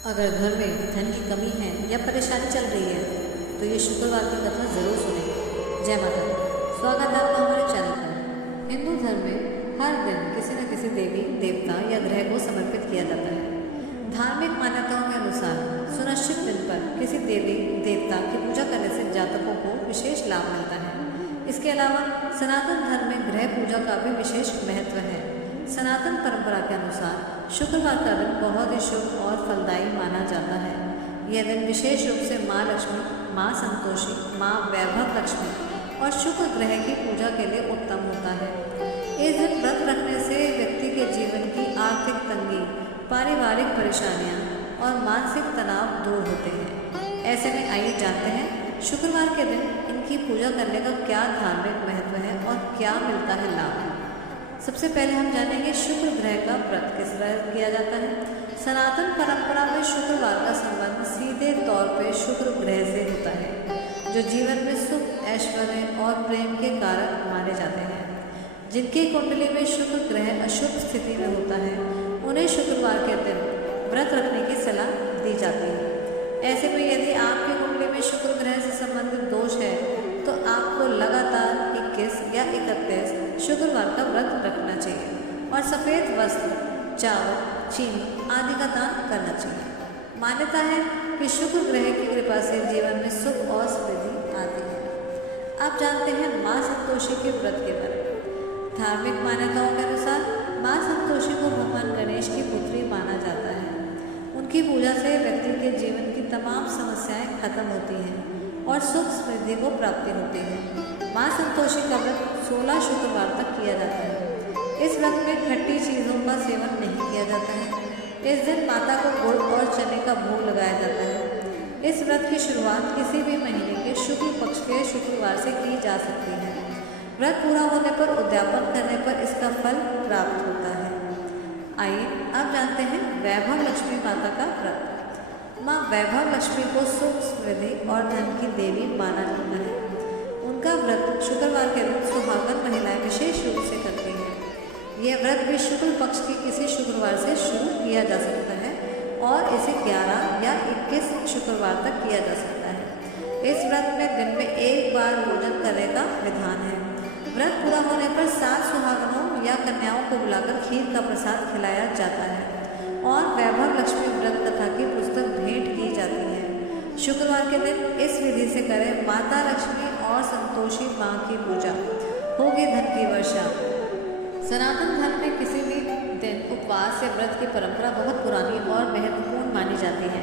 अगर घर में धन की कमी है या परेशानी चल रही है तो ये शुक्रवार की कथा जरूर सुनें। जय माता दी। स्वागत है आपका हमारे चैनल पर। हिंदू धर्म में हर दिन किसी न किसी देवी देवता या ग्रह को समर्पित किया जाता है। धार्मिक मान्यताओं के अनुसार सुनिश्चित दिन पर किसी देवी देवता की पूजा करने से जातकों को विशेष लाभ मिलता है। इसके अलावा सनातन धर्म में ग्रह पूजा का भी विशेष महत्व है। सनातन परंपरा के अनुसार शुक्रवार का दिन बहुत ही शुभ और फलदायी माना जाता है। यह दिन विशेष रूप से माँ लक्ष्मी, माँ संतोषी, माँ वैभव लक्ष्मी और शुक्र ग्रह की पूजा के लिए उत्तम होता है। इस दिन व्रत रखने से व्यक्ति के जीवन की आर्थिक तंगी, पारिवारिक परेशानियाँ और मानसिक तनाव दूर होते हैं। ऐसे में आइए जानते हैं शुक्रवार के दिन इनकी पूजा करने का क्या धार्मिक महत्व है और क्या मिलता है लाभ। सबसे पहले हम जानेंगे शुक्र ग्रह का व्रत किस तरह किया जाता है। सनातन परंपरा में शुक्रवार का संबंध सीधे तौर पर शुक्र ग्रह से होता है, जो जीवन में सुख, ऐश्वर्य और प्रेम के कारक माने जाते हैं। जिनकी कुंडली में शुक्र ग्रह अशुभ स्थिति में होता है, उन्हें शुक्रवार के दिन व्रत रखने की सलाह दी जाती है। ऐसे में यदि आपकी कुंडली में शुक्र ग्रह से संबंधित दोष है तो आपको लगातार 21 या 31 शुक्रवार का व्रत रखना चाहिए और सफ़ेद वस्त्र, चावल, चीनी आदि का दान करना चाहिए। मान्यता है कि शुक्र ग्रह की कृपा से जीवन में सुख और समृद्धि आती है। आप जानते हैं माँ संतोषी के व्रत के बारे में। धार्मिक मान्यताओं के अनुसार माँ संतोषी को भगवान गणेश की पुत्री माना जाता है। उनकी पूजा से व्यक्ति के जीवन की तमाम समस्याएं खत्म होती हैं और सुख समृद्धि को प्राप्ति होती है। माँ संतोषी का व्रत 16 शुक्रवार तक किया जाता है। इस व्रत में खट्टी चीज़ों का सेवन नहीं किया जाता है। इस दिन माता को गुड़ और चने का भोग लगाया जाता है। इस व्रत की शुरुआत किसी भी महीने के शुक्ल पक्ष के शुक्रवार से की जा सकती है। व्रत पूरा होने पर उद्यापन करने पर इसका फल प्राप्त होता है। आइए अब जानते हैं वैभव लक्ष्मी माता का व्रत। माँ वैभव लक्ष्मी को सुख, समृद्धि और धन की देवी माना जाता है। उनका व्रत शुक्रवार के दिन सुहागन महिलाएं विशेष रूप से करती हैं। यह व्रत भी शुक्ल पक्ष की किसी शुक्रवार से शुरू किया जा सकता है और इसे 11 या 21 शुक्रवार तक किया जा सकता है। इस व्रत में दिन में एक बार भोजन करने का विधान है। व्रत पूरा होने पर 7 सुहागनों या कन्याओं को बुलाकर खीर का प्रसाद खिलाया जाता है और वैभव लक्ष्मी व्रत कथा की पुस्तक भेंट की जाती है। शुक्रवार के दिन इस विधि से करें माता लक्ष्मी और संतोषी माँ की पूजा, होगी धन की वर्षा। सनातन धर्म में किसी भी दिन उपवास या व्रत की परंपरा बहुत पुरानी और महत्वपूर्ण मानी जाती है।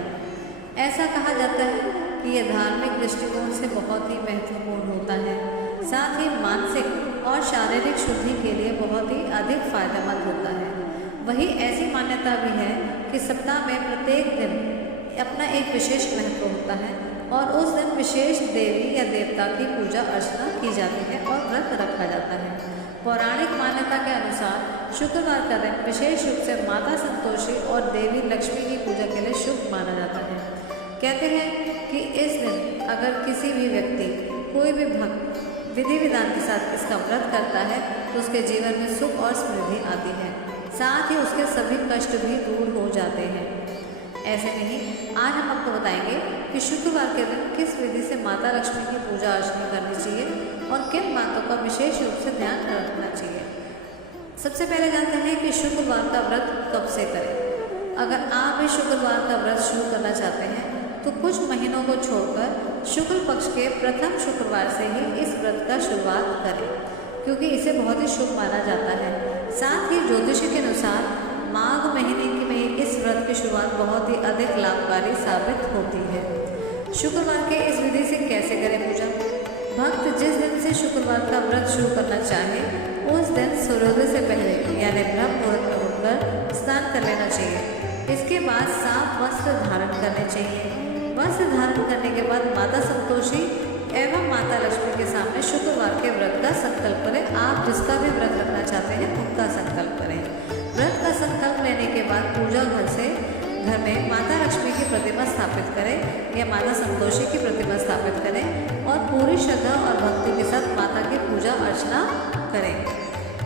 ऐसा कहा जाता है कि यह धार्मिक दृष्टिकोण से बहुत ही महत्वपूर्ण होता है, साथ ही मानसिक और शारीरिक शुद्धि के लिए बहुत ही अधिक फायदेमंद होता है। वहीं ऐसी मान्यता भी है कि सप्ताह में प्रत्येक दिन अपना एक विशेष महत्व होता है और उस दिन विशेष देवी या देवता की पूजा अर्चना की जाती है और व्रत रखा जाता है। पौराणिक मान्यता के अनुसार शुक्रवार का दिन विशेष रूप से माता संतोषी और देवी लक्ष्मी की पूजा के लिए शुभ माना जाता है। कहते हैं कि इस दिन अगर किसी भी व्यक्ति, कोई भी भक्त विधि विधान के साथ इसका व्रत करता है तो उसके जीवन में सुख और समृद्धि आती है, साथ ही उसके सभी कष्ट भी दूर हो जाते हैं। ऐसे में ही आज हम आपको बताएंगे कि शुक्रवार के दिन किस विधि से माता लक्ष्मी की पूजा अर्चना करनी चाहिए और किन बातों का विशेष रूप से ध्यान रखना चाहिए। सबसे पहले जानते हैं कि शुक्रवार का व्रत कब से करें। अगर आप भी शुक्रवार का व्रत शुरू करना चाहते हैं तो कुछ महीनों को छोड़कर शुक्ल पक्ष के प्रथम शुक्रवार से ही इस व्रत का शुरुआत करें, क्योंकि इसे बहुत ही शुभ माना जाता है। साथ ही ज्योतिष के अनुसार माघ महीने में इस व्रत की शुरुआत बहुत ही अधिक लाभकारी साबित होती है। शुक्रवार के इस विधि से कैसे करें पूजा। भक्त जिस दिन से शुक्रवार का व्रत शुरू करना चाहे उस दिन सूर्योदय से पहले यानी ब्रह्म मुहूर्त में उठकर स्नान कर लेना चाहिए। इसके बाद साफ वस्त्र धारण करने चाहिए। वस्त्र धारण करने के बाद माता संतोषी एवं माता लक्ष्मी के सामने शुक्रवार के व्रत का संकल्प करें। आप जिसका भी व्रत रखना चाहते हैं उनका संकल्प करें। व्रत का संकल्प लेने के बाद पूजा घर में माता लक्ष्मी की प्रतिमा स्थापित करें या माता संतोषी की प्रतिमा स्थापित करें और पूरी श्रद्धा और भक्ति के साथ माता की पूजा अर्चना करें।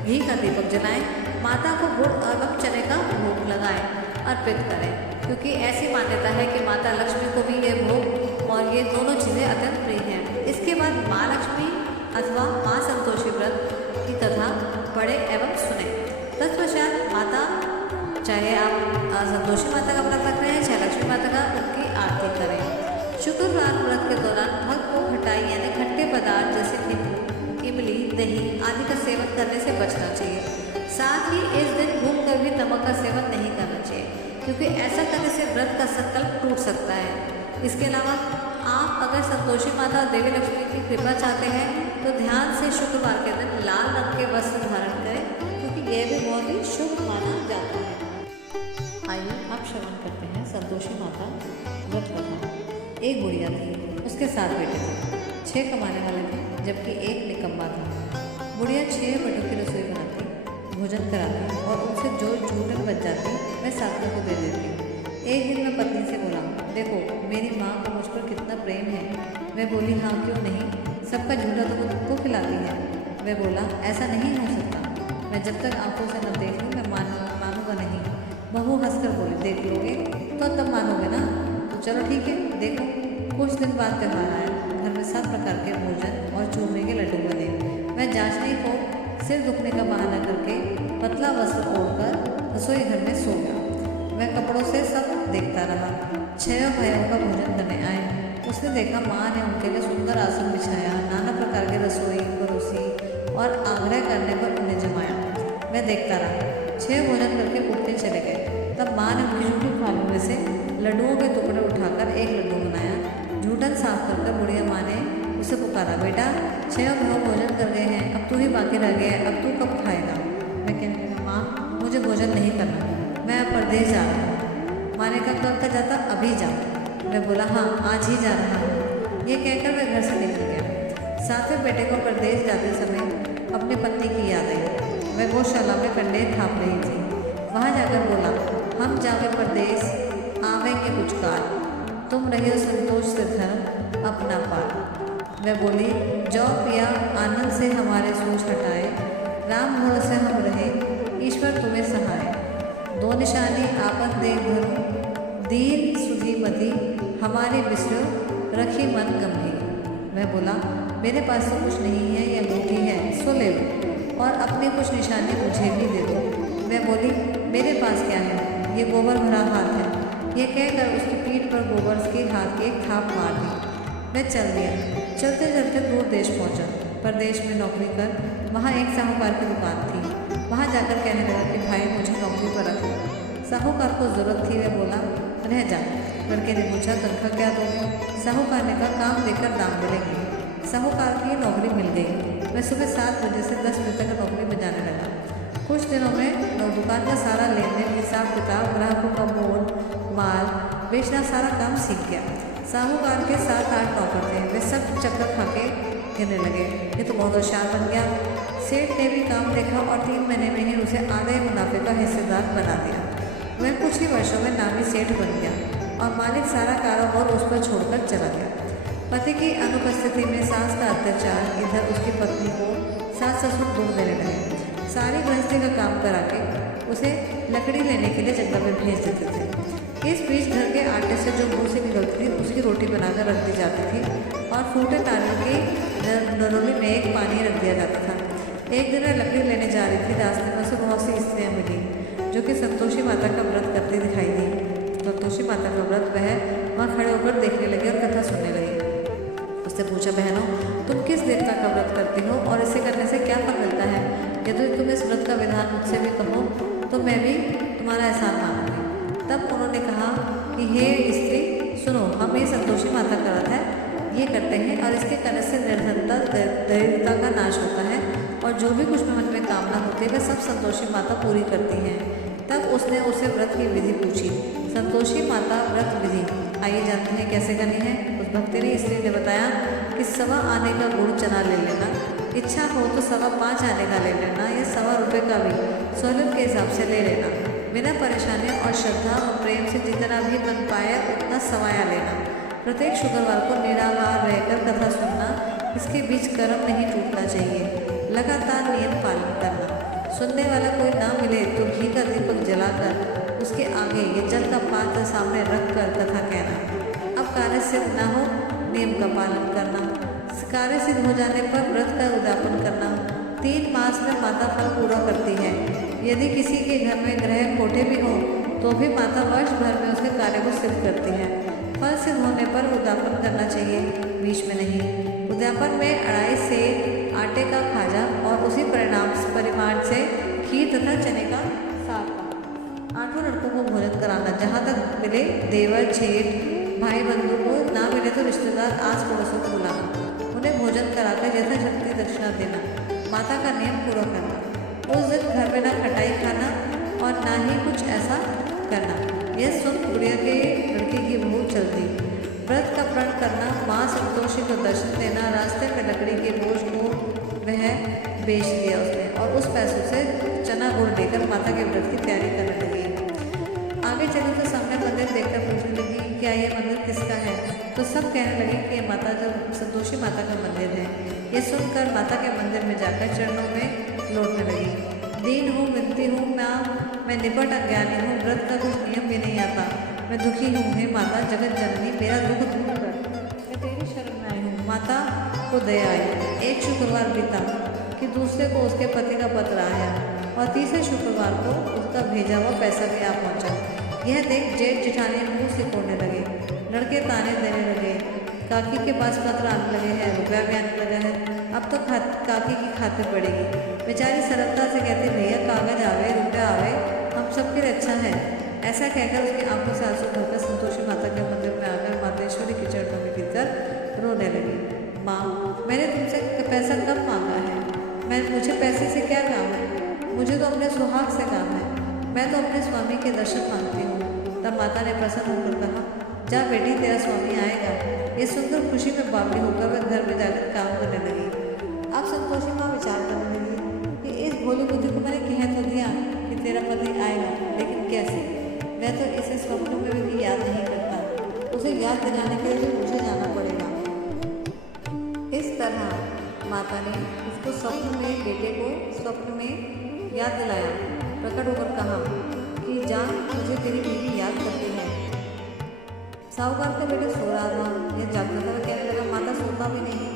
घी का दीपक जलाएं, माता को गुड़ एवं चने का भोग लगाएं। अर्पित करें, क्योंकि ऐसी मान्यता है कि माता लक्ष्मी को भी ये भोग और ये दोनों चीज़ें अत्यंत प्रिय हैं। इसके बाद माँ लक्ष्मी अथवा माँ संतोषी व्रत की कथा पढ़े एवं सुने। तत्पश्चात माता, चाहे आप संतोषी माता का व्रत रख रहे हैं चाहे लक्ष्मी माता का, उनकी आरती करें। शुक्रवार व्रत के दौरान भक्त को खटाई यानी खट्टे पदार्थ जैसे इमली, दही आदि का सेवन करने से बचना चाहिए। साथ ही इस दिन घूमकर भी नमक का सेवन नहीं करना चाहिए, क्योंकि ऐसा करने से व्रत का संकल्प टूट सकता है। इसके अलावा आप अगर संतोषी माता और देवी लक्ष्मी की कृपा चाहते हैं तो ध्यान से शुक्रवार के दिन लाल रंग के वस्त्र धारण करें, क्योंकि यह भी बहुत ही शुभ माना जाता है। आइए आप श्रवण करते हैं संतोषी माता व्रत कथा। एक बुढ़िया थी, उसके 7 बेटे थे। 6 कमाने वाले थे जबकि एक निकम्मा था। बुढ़िया 6 बटों की रसोई बनाती, भोजन कराती और उनसे जो जूठन बच जाती वह साथियों को दे देती। एक दिन मैं पत्नी से बोला, देखो मेरी माँ को मुझ पर कितना प्रेम है। वह बोली, हाँ क्यों नहीं, सबका झूठा तो तुमको खिलाती है। वह बोला, ऐसा नहीं हो सकता, मैं जब तक आंखों से न देख लूँ मैं मानूंगा नहीं। बहू हंसकर बोली, देख लोगे तो तब मानोगे ना, तो चलो ठीक है देखो। कुछ दिन बाद त्यौहार आया। घर में 7 प्रकार के भोजन और चूरमे के लड्डू बने। वह जांचने को सिर दुखने का बहाना करके पतला वस्त्र ओढ़कर रसोई घर में सो गया। वह कपड़ों से सब देखता रहा। 6 भाइयों का भोजन करने आए। उसने देखा माँ ने उनके लिए सुंदर आसन बिछाया, नाना प्रकार की रसोई परोसी और आग्रह करने पर उन्हें जमाया। वह देखता रहा। 6 भोजन करके उठते चले गए। तब माँ ने उनकी झूठी थाली में से लड्डुओं के टुकड़े उठाकर एक लड्डू बनाया। झूठन साफ कर बुढ़िया माँ ने उसे पुकारा, बेटा 6 भाव भोजन कर गए हैं, अब तू ही बाकी रह गया है, अब तू कब खाएगा। मैं कहने लगा, माँ मुझे भोजन नहीं करना, मैं अब परदेश जा रहा हूँ। माँ ने कहा, कब तक जाता, अभी जाओ। मैं बोला, हाँ आज ही जा रहा हूँ। ये कहकर वह घर से निकल गया। 7वें बेटे को परदेश जाते समय अपनी पत्नी की याद आई। वह गौशाला में कंडे थाप रही थी। वहाँ जाकर बोला, हम जावे परदेश आवेंगे कुछ काल, तुम रहियो संतोष से धर्म अपना पाल। वह बोली, जो पिया आनंद से हमारे सोच हटाए, राम भरोसे हम रहे ईश्वर तुम्हें सहाय। 2 निशानी आपत दे धनु, दीन सुधी मति हमारी बिसरो रखी मन गंभीर। वह बोला, मेरे पास तो कुछ नहीं है, यह अंगूठी है सो ले लो और अपने कुछ निशानी मुझे भी दे दो। वह बोली, मेरे पास क्या है, ये गोबर भरा हाथ है। ये कहकर उसकी पीठ पर गोबर के हाथ की एक थाप मार दी। वह चल दिया। चलते चलते दूर देश पहुंचा। परदेश में नौकरी कर वहाँ एक साहूकार की दुकान थी। वहाँ जाकर कहने लगा कि भाई मुझे नौकरी पर रखो। साहूकार को ज़रूरत थी। वह बोला, रह जा। लड़के ने पूछा, तनख्वाह क्या दोगे। साहूकार ने कहा, काम देकर दाम मिलेंगे। साहूकार की नौकरी मिल गई। वह सुबह 7 बजे से 10 बजे तक नौकरी में जाने लगा। कुछ दिनों में दुकान का सारा लेन देन, हिसाब किताब, ग्राहकों का मोल माल बेचना सारा काम सीख गया। साहूकार के 7-8 नौकर थे। वे सब चक्कर खा के गिरने लगे, ये तो बहुत होशियार बन गया। सेठ ने भी काम देखा और 3 महीने में ही उसे आधे मुनाफे का हिस्सेदार बना दिया। वह कुछ ही वर्षों में नामी सेठ बन गया और मालिक सारा कारोबार उस पर छोड़कर चला गया। पति की अनुपस्थिति में सास का अत्याचार, इधर उसकी पत्नी को सास ससुर दुख देने लगे। सारी गृहस्थी का काम करा के उसे लकड़ी लेने के लिए जंगल में भेज देते थे। इस बीच घर के आटे से जो भूसी निकलती थी उसकी रोटी बनाकर रख दी जाती थी और फूटे नारियल की नरोली में एक पानी रख दिया जाता था। एक दिन वह लकड़ी लेने जा रही थी। रास्ते में उसे बहुत सी स्त्रियाँ मिली जो कि संतोषी माता का व्रत करते दिखाई दी। संतोषी माता का व्रत वह वहाँ खड़े होकर देखने लगी और कथा सुनने लगी। उससे पूछा, बहनों तुम किस देवता का व्रत करती हो और इसे करने से क्या फल मिलता है। यदि तुम इस व्रत का विधान मुझसे भी कहो तो मैं भी तुम्हारा एहसान मानूंगी। तब उन्होंने कहा कि हे स्त्री सुनो, हम ये संतोषी माता का व्रत है, ये करते हैं और इसके करने से निर्धनता दरिद्रता का नाश होता है और जो भी कुछ मन में कामना होती है वह सब संतोषी माता पूरी करती हैं। तब उसने उसे व्रत की विधि पूछी। संतोषी माता व्रत विधि आइए जानते हैं कैसे करनी है। उस भक्तिनी स्त्री ने बताया कि 1.25 आने का गुड़ चना ले लेना, इच्छा हो तो 5.25 आने का ले लेना या 1.25 रुपये का भी सहूलियत के हिसाब से ले लेना। बिना परेशानी और श्रद्धा और प्रेम से जितना भी बन पाए उतना सवाया लेना। प्रत्येक शुक्रवार को निराहार रहकर कथा सुनना, इसके बीच कर्म नहीं टूटना चाहिए। लगातार नियम पालन करना। सुनने वाला कोई ना मिले तो घी का दीपक जलाकर उसके आगे ये जल का पात्र सामने रख कर कथा कहना। अब कार्य सिद्ध न हो, नियम का पालन करना। कार्य सिद्ध हो जाने पर व्रत का उद्यापन करना। 3 मास में माता फल पूरा करती है। यदि किसी के घर में ग्रह खोटे भी हों तो भी माता वर्ष भर में उसके कार्य को सिद्ध करती है। फल सिद्ध होने पर उद्यापन करना चाहिए, बीच में नहीं। उद्यापन में अढ़ाई से आटे का खाजा और उसी परिमाण से खीर तथा चने का साग। 8 लड़कों को भोजन कराना, जहाँ तक मिले देवर छेठ भाई बंधु को, ना मिले तो रिश्तेदार आस पड़ोसों को बुलाना। उन्हें भोजन कराकर यथाशक्ति दक्षिणा देना। माता का नियम पूरा करना। उस दिन घर में ना खटाई खाना और ना ही कुछ ऐसा करना। यह सुन गुड़िया के लड़के की बहू चलती। व्रत का प्रण करना, माँ संतोषी को दर्शन देना। रास्ते में लकड़ी के बोझ को वह बेच दिया उसने और उस पैसों से चना गुड़ लेकर माता के व्रत की तैयारी करने लगी। आगे चली तो सामने मंदिर देखकर पूछने लगी, क्या यह मंदिर किसका है? तो सब कहने लगे कि ये माता जो संतोषी माता का मंदिर है। ये सुनकर माता के मंदिर में जाकर चरणों में लौटने लगी। दीन हूँ, विनती हूँ माँ, मैं निपट अज्ञानी हूँ, व्रत का कुछ नियम भी नहीं आता। मैं दुखी हूँ, हे माता जगत जननी, मेरा दुख दूर कर। मैं तेरी शरण में आई हूँ। माता को दया आई। एक शुक्रवार बीता कि दूसरे को उसके पति का पत्र आया और तीसरे शुक्रवार को उसका भेजा हुआ पैसा भी आ पहुँचा। यह देख जेठ जेठानी मुँह से कोड़ने लगे। लड़के ताने देने लगे, काकी के पास पत्र आने लगे हैं, रुपया भी आने लगा है, अब तो काकी की खातिर पड़ेगी। बेचारी सरलता से कहती, भैया कागज आवे, रुपया आवे, हम सबके लिए अच्छा है। ऐसा कहकर उसकी आंखों से आंसू धोकर संतोषी माता के मंदिर में आकर मातेश्वरी के चरणों में गिरकर रोने लगी। माँ, मैंने तुमसे पैसा कब मांगा है? मुझे पैसे से क्या काम है? मुझे तो अपने सुहाग से काम है। मैं तो अपने स्वामी के दर्शन मांगती हूँ। तब माता ने प्रसन्न होकर कहा, जा बेटी, तेरा स्वामी आएगा। ये सुनकर खुशी में बावली होकर वह घर में जाकर काम करने लगी। अब संतोषी माँ विचार करने लगी कि इस भोली बुद्धि को मैंने कह तो दिया कि तेरा पति आएगा, लेकिन कैसे? मैं तो इसे स्वप्न में भी याद नहीं करता। उसे याद दिलाने के लिए मुझे जाना पड़ेगा। इस तरह माता ने उसको स्वप्न में, बेटे को स्वप्न में याद दिलाया। प्रकट होकर कहा कि जान, मुझे तेरी बीवी याद करती है। साहूकार का बेटा सो रहा था, यह जागता था। वह कहने लगा, माता सोता भी नहीं,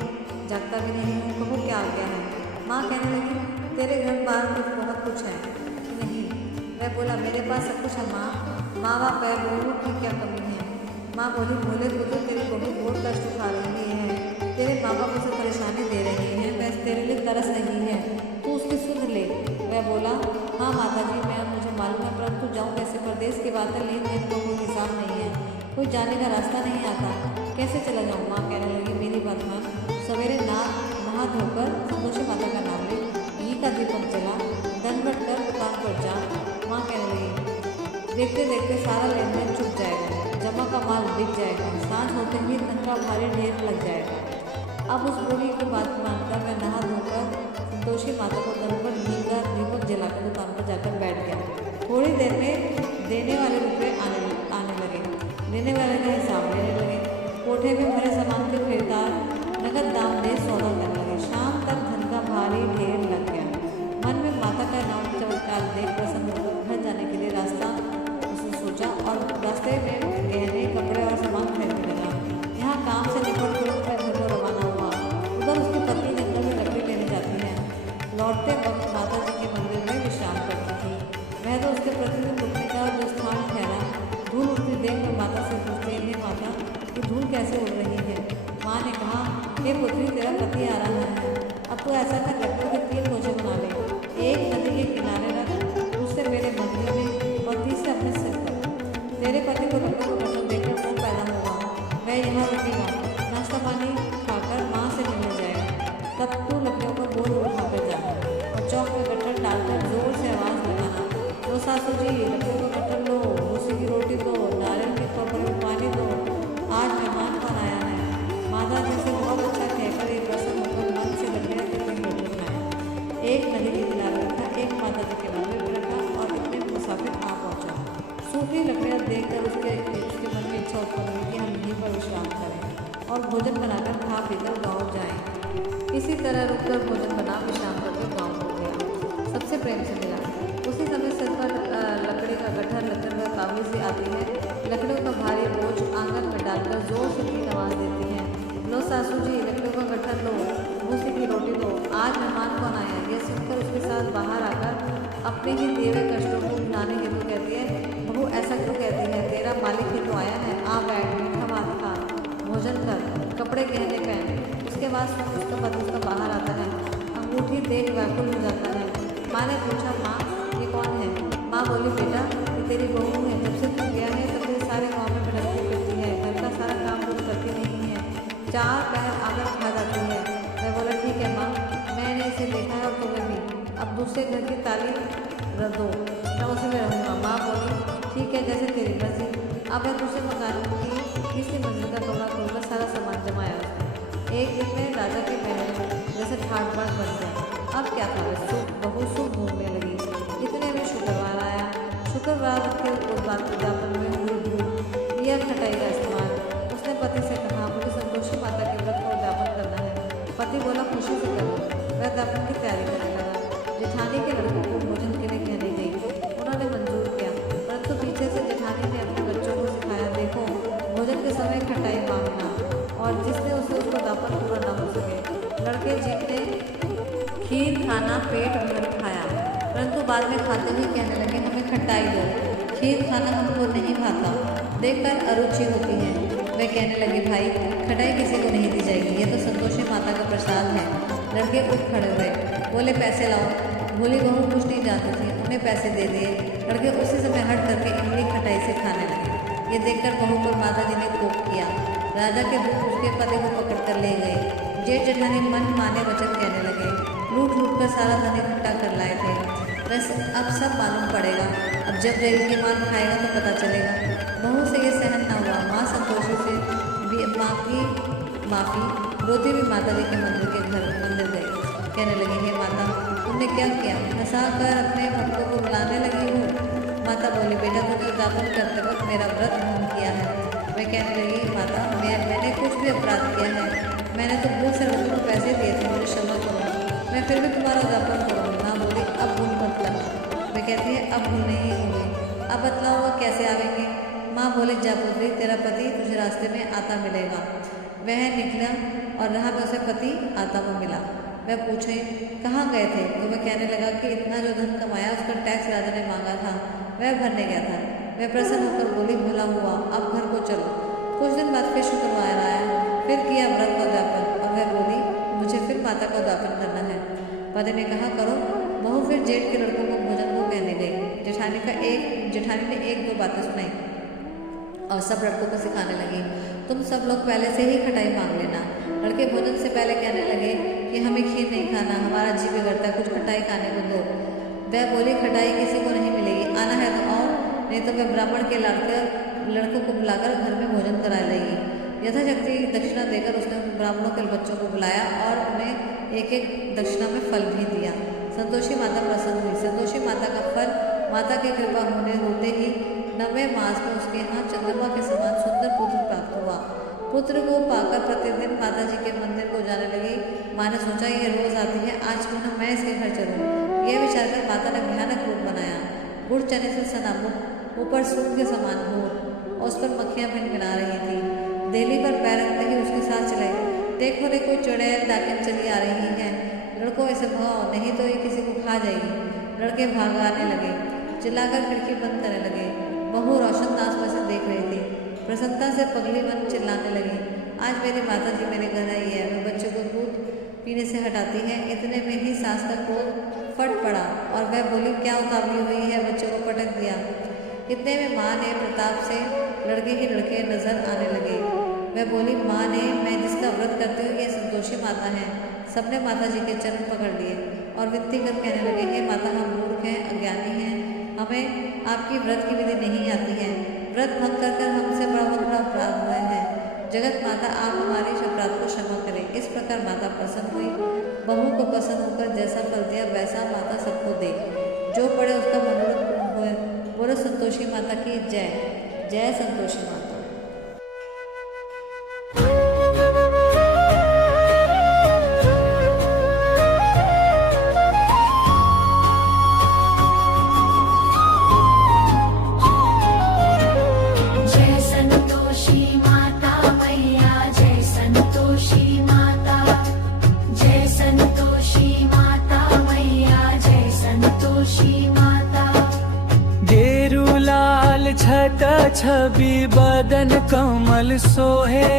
जागता भी नहीं हूँ, कहो क्या आ गया है? माँ कहने लगी, तेरे घर बाहर बहुत कुछ है। नहीं, वह बोला, मेरे पास सब कुछ है माँ। माँ बाप है, बहू की क्या कमी है? माँ बोली, भोले पुत्र, तेरी बहू बहुत कष्ट उठा रही है, तेरे माँ बाप उसे परेशानी दे रही हैं, वह तेरे लिए तरस रही है, तू उसकी सुध ले। वह बोला, हाँ माता जी, मुझे मालूम है, परंतु जाऊँ कैसे? प्रदेश की बात है, लेन देन का कोई हिसाब नहीं है, कोई जाने का रास्ता नहीं आता, कैसे चला जाऊँ? माँ कहने लगी, मेरी बात मान, सवेरे नहा धोकर संतोषी माता का नाम ले, घी का दीपक जला, दंडवत कर दुकान पर जा। माँ कहने लगी, देखते देखते सारा लेन देन चुक जाएगा, जमा का माल बिक जाएगा, सांझ होते ही धन का भारी ढेर लग जाएगा। अब उस बूढ़ी की बात मानकर मैं नहा धोकर संतोषी माता को दंडवत घी का दीपक जलाकर दुकान पर जाकर बैठ गया। थोड़ी देर में देने वाले रुपये आने लगे, देने वाले का हिसाब लेने लगे। कोठे में भरे सामान के खरीदार नगद दाम दे सौदा करने लगे। शाम तक धन का भारी ढेर लग गया। मन में माता का नाम चमत्कार देख प्रसन्न होकर घर जाने के लिए रास्ता उसने सोचा और रास्ते में गहने, कपड़े और सामान खरीदने लगा। यहाँ काम से निपट कर घर को रवाना हुआ। उधर उसकी पत्नी जंगल में लकड़ी लेने जाती है। लौटते वक्त माता जी के मंदिर में विश्राम करती थी। वह तो उसके प्रतिदिन रुकने का जो स्थान ठहरा। धूल उड़ती देख कर माता से पूछते, हे माता, ये धूल कैसे उड़ रही है? माँ ने कहा, हे पुत्री, तेरा पति आ रहा है, अब तो ऐसा कर लकड़ों के 3 बोझे बना ले, एक नदी के किनारे रख, दूसरे मेरे मंदिर में और तीसरे अपने सिर पर। तेरे पति को लकड़ों का कटन देकर वो पैदा होगा, वह यहाँ रुकेगा, नाश्ता पानी खाकर माँ से मिलने जाएगा। तब तू लकड़ियों का बोझ उठाकर जाना और चौक में गट्टर डालकर जोर से आवाज़ लगाना, लो सासू जी, लकड़ियों का गट्टर लो, भूसी की रोटी दो, नारियल के टोकरे में पानी दो, आज मेहमान कौन आया है? माता जी से बहुत अच्छा कहकर एक प्रसन्न होकर मन से लकड़ियाँ के 3 बोझे बनाए। एक नदी के किनारे रखा, एक माता जी के मंदिर में रखा और इतने मुसाफिर आ पहुँचा। सूखी लकड़ियाँ देखकर उसके मन में इच्छा उत्पन्न हुई कि हम यहीं पर विश्राम करें और भोजन बनाकर खा पीकर गाँव जाएं। इसी तरह रुककर भोजन बना विश्राम करके गाँव हो गया। सबसे प्रेम से मिला। उसी समय सिर पर पर लकड़ी का गट्ठर लगकर काबू से आती है। लकड़ियों का भारी बोझ आंगन में डालकर जोर से 3 आवाज़ देती है। लो सासू जी, लकड़ियों का गट्ठर लो, भूसी की रोटी दो, आज मेहमान कौन आया। यह सुनकर उसके साथ बाहर आकर अपने ही दिए हुए कष्टों को भुलाने हेतु कहती है, बहू ऐसा क्यों कहती है, तेरा मालिक ही तो आया है, आ बैठ, मीठा भात खा, भोजन कर, कपड़े गहने पहन। उसके बाद उसका पति उसका बाहर आता है, अंगूठी देख व्याकुल हो जाता है। माँ ने पूछा, माँ ये कौन है। माँ बोली, बेटा ये तेरी बहू है, जब से तू गया है तब से सारे गाँव में भटकती फिरती है, घर का सारा काम कुछ करती नहीं है, 4 पैर आकर खा जाती है। मैं बोला, ठीक है माँ, मैंने इसे देखा है और तुम्हें भी, अब दूसरे घर की ताली रख दो, मैं उसी में रहूँगा। माँ बोली, ठीक है जैसे तेरी मर्जी। अब मैं दूसरे मकान की तीसरी मंजिल का कमरा खोलकर सारा सामान जमाया उसने। एक दिन में राजा के महल जैसे ठाट बाट बन गया। अब क्या था, बहू सुख घूमने लगी। इतने में शुक्रवार आया। शुक्रवार के उद्यापन में हुई भूख यह खटाई का इस्तेमाल। उसने पति से कहा, मुझे संतोषी माता के व्रत का उद्यापन करना है। पति बोला, खुशी से करो। वह उद्यापन की तैयारी करने लगा। जेठानी के लड़कों को भोजन के लिए कहने गई, उन्होंने मंजूर किया, परंतु पीछे से जेठानी ने अपने बच्चों को सिखाया, देखो भोजन के समय खटाई मांगना, और जिसने उसे उसका उद्यापन पूरा न हो सके। लड़के जितने खीर खाना पेट भर खाया, परंतु बाद में खाते हुए कहने लगे, हमें खटाई दो, खीर खाना हमको नहीं भाता, देखकर अरुचि होती है। वे कहने लगे, भाई खटाई किसी को नहीं दी जाएगी, ये तो संतोषी माता का प्रसाद है। लड़के उठ खड़े हुए, बोले, पैसे लाओ। भोली बहू कुछ नहीं जानती थी, उन्हें पैसे दे दिए। लड़के उसी समय हट करके इमली खटाई से खाने लगे। ये देखकर बहू पर माता जी ने कोप किया। राजा के दूत उसके पति को पकड़ कर ले गए। जेठ जेठानी मन माने वचन कहने लगे, लूट लूट कर सारा धन इकट्ठा कर लाए थे, बस अब सब मालूम पड़ेगा, अब जब रईस के माल खाएगा तो पता चलेगा। बहू से ये सहन न हुआ। माँ संतोषी से भी माँ की माफ़ी रोती हुई माता जी के मंदिर गई। कहने लगी, हे माता, तुमने क्या किया, हंसा कर अपने भक्तों को बुलाने लगी हो। माता बोली, बेटा तुमने उद्यापन करते वक्त मेरा व्रत भंग किया है। मैं कहने लगी, माता मैंने कुछ भी अपराध किया है, मैंने तो भूल से रघु को पैसे दिए थे, मुझे क्षमा करो, मैं फिर भी तुम्हारा उद्यापन करूँगी। माँ बोली, अब भूल मत करना। वे कहती है, अब भूल नहीं होगी, अब बतलाओ वह कैसे आवेंगे। माँ बोली, जा पुत्री, तेरा पति तुझे रास्ते में आता मिलेगा। वह निकला और राह में उसे पति आता हुआ मिला। वह पूछे, कहाँ गए थे। तो वह कहने लगा कि इतना जो धन कमाया उसका टैक्स राजा ने मांगा था, वह भरने गया था। वह प्रसन्न होकर बोली, भला हुआ, अब घर को चलो। कुछ दिन बाद फिर शुक्रवार आया, फिर किया व्रत का उद्यापन, और वह बोली, मुझे फिर माता का उद्यापन करना है। पति ने कहा, करो। बहू फिर जेठ के लड़कों को भोजन को कहने गई। जेठानी ने 1-2 बातें सुनाई और सब लड़कों को सिखाने लगी, तुम सब लोग पहले से ही खटाई मांग लेना। लड़के भोजन से पहले कहने लगे कि हमें खीर नहीं खाना, हमारा जी बिगड़ता है, कुछ खटाई खाने को दो। वह बोली, खटाई किसी को नहीं मिलेगी, आना है तो आओ, नहीं तो वह ब्राह्मण के लड़कों को बुलाकर घर में भोजन करा लेगी। यथाशक्ति दक्षिणा देकर उसने ब्राह्मणों के बच्चों को बुलाया और उन्हें एक दक्षिणा में फल भी दिया। संतोषी माता प्रसन्न हुई। संतोषी माता का फल माता की कृपा होते ही 9वें मास में उसके यहाँ चंद्रमा के समान सुंदर पुत्र प्राप्त हुआ। पुत्र को पाकर प्रतिदिन माता जी के मंदिर को जाने लगी। माँ ने सोचा, ये रोज आती है, आज क्यों न मैं इसके घर चलूँ। यह विचार कर माता ने भयानक रूप बनाया। गुड़ चने से सना मुख, ऊपर सूख के समान घूर, और उस पर मक्खियाँ भिनभिना रही थी। देहली पर पैर रखते ही उसके साथ चले, देखो रे कोई चुड़ैल डाकिन चली आ रही है, लड़कों ऐसे भगाओ, नहीं तो ये किसी को खा जाएगी। लड़के भागाने लगे, चिल्लाकर खिड़की बंद करने लगे। बहू रोशनदास में से देख रही थी। प्रसन्नता से पगली बन चिल्लाने लगी, आज मेरी माता जी मेरे घर आई है, वह बच्चों को दूध पीने से हटाती है। इतने में ही सास का क्रोध फट पड़ा और वह बोली, क्या उतावली हुई है, बच्चों को पटक दिया। इतने में माँ ने प्रताप से लड़के ही लड़के नजर आने लगे। वह बोली, माँ ने, मैं जिसका व्रत करती हूँ ये संतोषी माता है। सबने माता जी के चरण पकड़ लिए और विनती कर कहने लगे, हे माता, हम मूर्ख हैं, अज्ञानी हैं, हमें आपकी व्रत की विधि नहीं आती है। व्रत भंग कर हमसे बड़ा अपराध हुए हैं। जगत माता, आप हमारे इस अपराध को क्षमा करें। इस प्रकार माता प्रसन्न हुई। बहू को प्रसन्न होकर जैसा फल दिया वैसा माता सबको दे। जो पड़े उसका मनोरथ पूर्ण हुए। बोलो संतोषी माता की जय। जय संतोषी माता। छवि बदन कमल सोहे,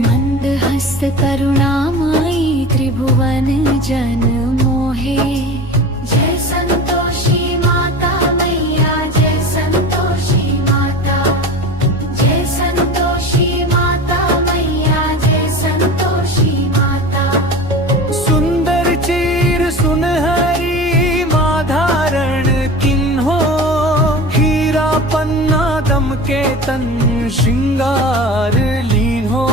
मंद हस्त करुणामयी त्रिभुवन जन मोहे। जय संतोषी माता मैया, जय संतोषी माता, जय संतोषी माता मैया, जय संतोषी माता। सुंदर चीर सुनहरी माँ धारण किन्हो, हीरा पन्ना दम के तन श्रृंगार लीन हो।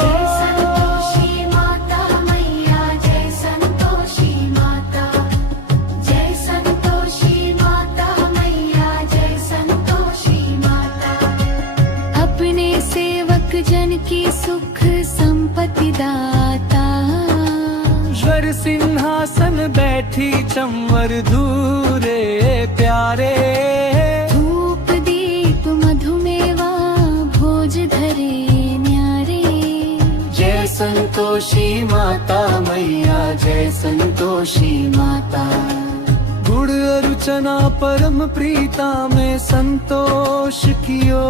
जय संतोषी माता मैया, जय संतोषी माता, जय संतोषी माता मैया, जय संतोषी माता। अपने सेवक जन की सुख संपत्ति दाता, वर सिंहासन बैठी चंवर धूरे प्यारे, धूप दीप मधुमेवा भोज धरे न्यारे। जय संतोषी माता मैया, जय संतोषी माता। गुड़ अरुचना परम प्रीता में संतोष कियो,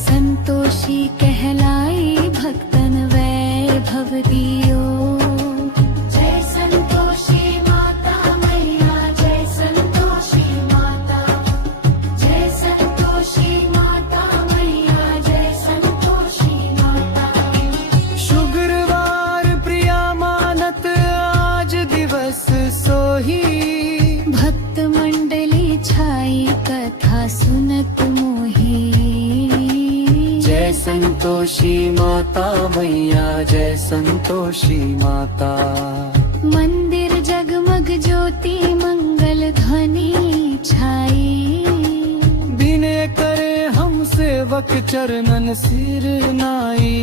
संतोषी कहलाई भक्तन वैभव दियो। जय संतोषी माता मैया, जय संतोषी माता, जय संतोषी माता मैया, जय संतोषी माता। शुक्रवार प्रिया मानत आज दिवस सोही, भक्त मंडली छाई कथा सुनत मोही। जय संतोषी माता मैया, जय संतोषी माता। मंदिर जगमग ज्योति मंगल ध्वनि छाई, बिने करे हम सेवक चरणन सिर नाई।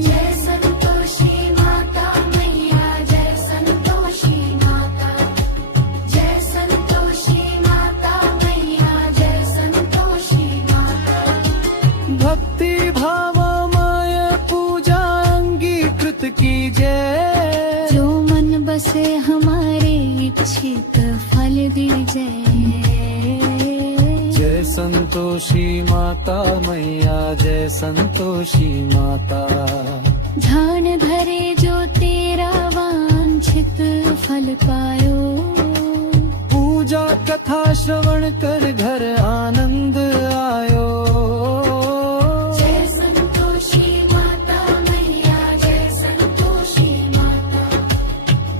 जय संतोषी माता मैया, जय संतोषी माता, जय संतोषी माता मैया, जय संतोषी माता। भक्ति भावमय पूजा अंगीकृत कीजय, जो मन बसे हमारे इच्छित फल दीजय। जय संतोषी माता मैया, जय संतोषी माता। ध्यान धरे जो तेरा वांछित फल पायो, पूजा कथा श्रवण कर घर आनंद आयो। जय संतोषी माता मैया, जय संतोषी माता,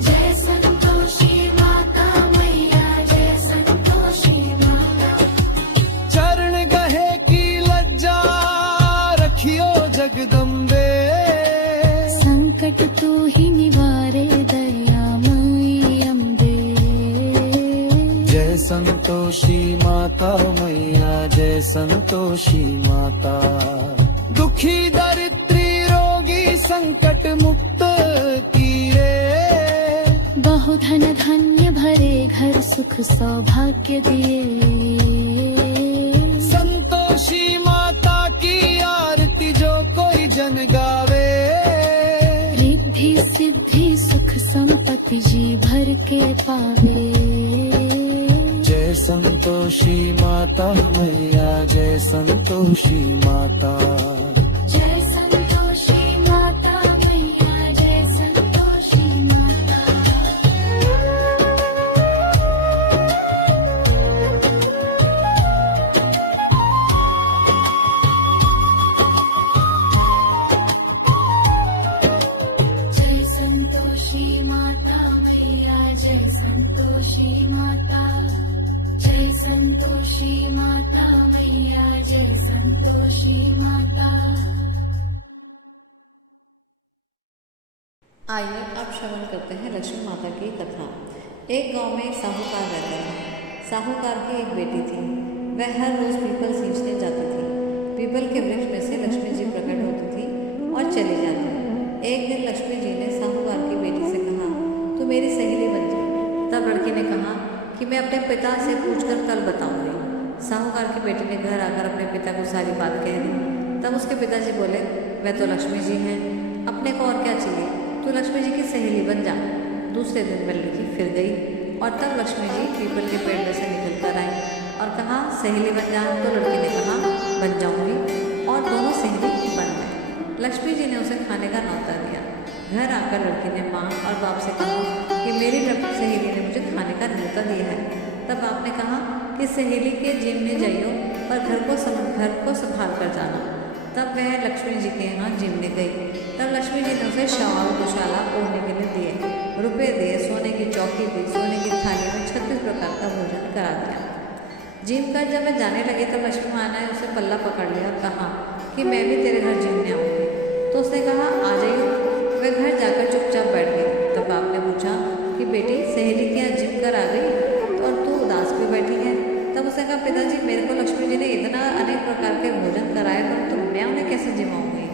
जय संतोषी माता मैया, जय संतोषी माता। चरण गहे की लज्जा रखियो जगदम्बे, संकट तू ही निवारे दयामयी अम्बे। जय संतोषी माता मैया, जय संतोषी माता। दुखी दरिद्री रोगी संकट मुक्त कीरे, बहुधन धन्य भरे घर सुख सौभाग्य दिए। संतोषी माता की आरती जो कोई जन गावे, रिद्धि सिद्धि सुख संपत्ति जी भर के पावे। जय संतोषी माता मैया, जय संतोषी माता। जय संतोषी माता मैया, जय संतोषी माता। जय संतोषी माता मैया, जय संतोषी माता, जय संतोषी माता मैया, जय संतोषी माता। आइए अब श्रवण करते हैं लक्ष्मी माता की कथा। एक गांव में एक साहूकार रहता था। साहूकार की एक बेटी थी। वह हर रोज पीपल सींचने जाती थी। पीपल के वृक्ष में से लक्ष्मी जी प्रकट होती थी और चली जाती। एक दिन लक्ष्मी जी ने साहूकार की बेटी से कहा, तू मेरी सहेली बन जा। तब लड़की ने कहा कि मैं अपने पिता से पूछकर कल बताऊंगी। साहूकार की बेटी ने घर आकर अपने पिता को सारी बात कह दी। तब उसके पिताजी बोले, वह तो लक्ष्मी जी हैं, अपने को और क्या चाहिए, तू लक्ष्मी जी की सहेली बन जा। दूसरे दिन वह लड़की फिर गई और तब लक्ष्मी जी पीपल के पेड़ में से निकल कर आई और कहा सहेली बन जा। तो लड़की ने कहा बन जाऊंगी, और दोनों सहेली बन गए। लक्ष्मी जी ने उसे खाने का न्योता दिया। घर आकर लड़की ने माँ और बाप से कहा कि मेरी सहेली ने मुझे खाने का न्योता दिया है। तब बाप ने कहा कि सहेली के जिम में जाइयो, पर घर को संभाल कर जाना। तब वह लक्ष्मी जी के यहाँ जिम में गई। तब लक्ष्मी जी ने उसे शाल दुशाला ओढ़ने के लिए दिए, रुपए दिए, सोने की चौकी दी, सोने की थाली में 36 प्रकार का भोजन करा दिया। जिम कर जब मैं जाने लगी तब लक्ष्मी माँ ने उसे पल्ला पकड़ लिया और कहा कि मैं भी तेरे घर जिम में आऊँगी। तो उसने कहा आ जाइए। वह घर जाकर चुपचाप बैठ गई। तब बाप ने पूछा कि बेटी सहेली के यहाँ जिम कर आ गई तो और तू उदास क्यों बैठी है? तब उसने कहा पिताजी मेरे को लक्ष्मी जी ने इतना अनेक प्रकार के भोजन कराए, परंतु मैं उन्हें कैसे जिमाऊँगी?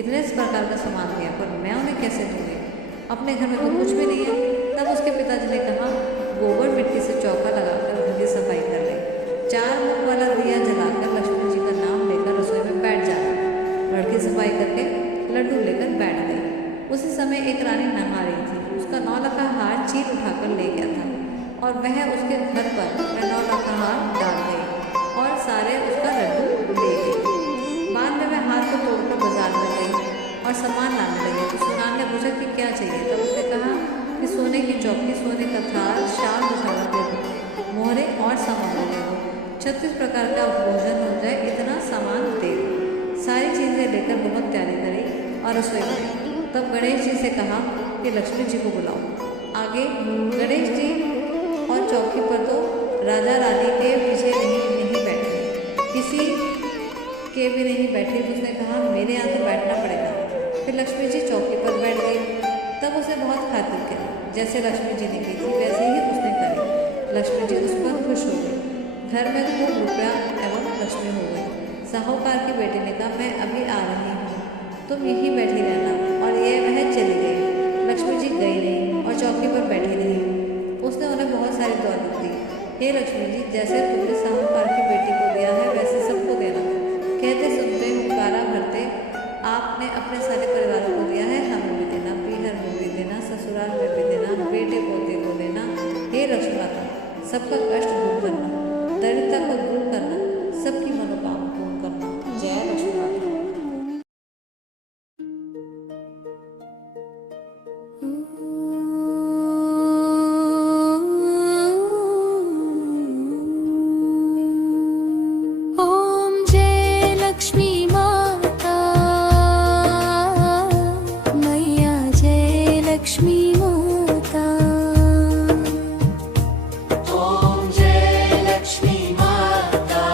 इतने इस प्रकार का सामान दिया पर मैं उन्हें कैसे दूँगी? अपने घर में तो कुछ भी नहीं है। तब उसके पिताजी ने कहा गोबर मिट्टी से चौका लगाकर घर की सफाई कर ले, 4 मुख वाला दिया जलाकर लक्ष्मी जी का नाम लेकर रसोई में बैठ जाना। लड़की सफाई करके लड्डू लेकर बैठ गई। उसी समय एक रानी नहा रही थी। उसका 9 लखा हार चील उठाकर ले गया था और वह उसके घर पर 9 लखा हार डाल गई और सारे उसका लड्डू ले गई। बाद में वह हार को तोड़कर बाजार में गई और सामान लाने लगी। तो सुनार ने पूछा कि क्या चाहिए? तब उसने कहा कि सोने की चौकी, सोने का थाल, शाल दुशाला दे दो, मोहरे और सामान दे दो, 36 प्रकार का भोजन हो जाए, इतना सामान दे दो। सारी चीज़ें लेकर बहुत तैयारी करी और रसोई में। तब गणेश जी से कहा कि लक्ष्मी जी को बुलाओ। आगे गणेश जी और चौकी पर तो राजा रानी के पीछे नहीं बैठे, किसी के भी नहीं बैठे। तो उसने कहा मेरे यहाँ तो बैठना पड़ेगा। फिर लक्ष्मी जी चौकी पर बैठ गई। तब उसने बहुत खातिर करी, जैसे लक्ष्मी जी ने की थी वैसे ही उसने करी। लक्ष्मी जी उस पर खुश हो गई। घर में खूब रुपया एवं लक्ष्मी हो गई। साहूकार की बेटी ने कहा मैं अभी आ रही हूँ, तुम यहीं बैठी रहना। और ये वह चली गई। लक्ष्मी जी गई नहीं और चौकी पर बैठी रही। उसने उन्हें बहुत सारी दौलत दी। हे लक्ष्मी जी, जैसे तुमने साहूकार की बेटी को दिया है वैसे सबको देना। कहते सुनते हुकारा भरते आपने अपने सारे परिवारों को दिया है, हमें भी देना, पीहर में भी देना, ससुराल में भी देना, बेटे पोते को देना। हे लक्ष्मी माता, सबका कष्ट दूर करना, दरिद्रता को दूर करना, सबकी मनोकामना पूर्ण करना। जय लक्ष्मी माता। ओम जय लक्ष्मी माता, मैया जय लक्ष्मी माता। ओम जय लक्ष्मी माता,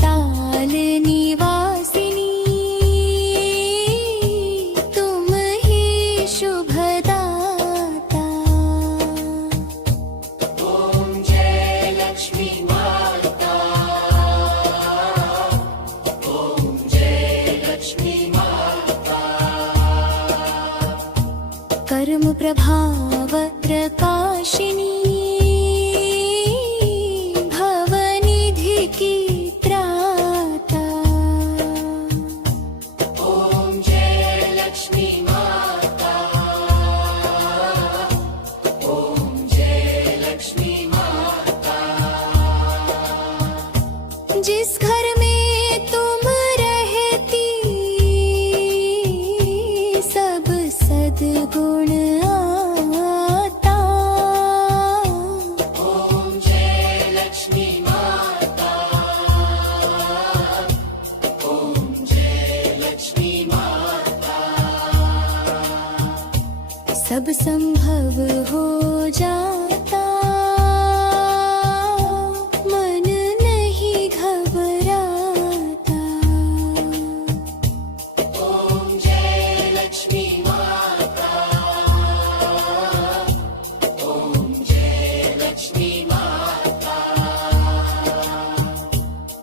पाताल निवासिनी तुम ही शुभदाता। ओम जय लक्ष्मी माता, ओम जय लक्ष्मी माता। कर्म प्रभाव प्रकाशिनी भवनिधि की त्राता। ओम जय लक्ष्मी माता, ओम जय लक्ष्मी माता। जिस घर में तुम रहती सब सद्गुण आता। ओम जय लक्ष्मी माता, ओम जय लक्ष्मी माता। सब संभव हो जाता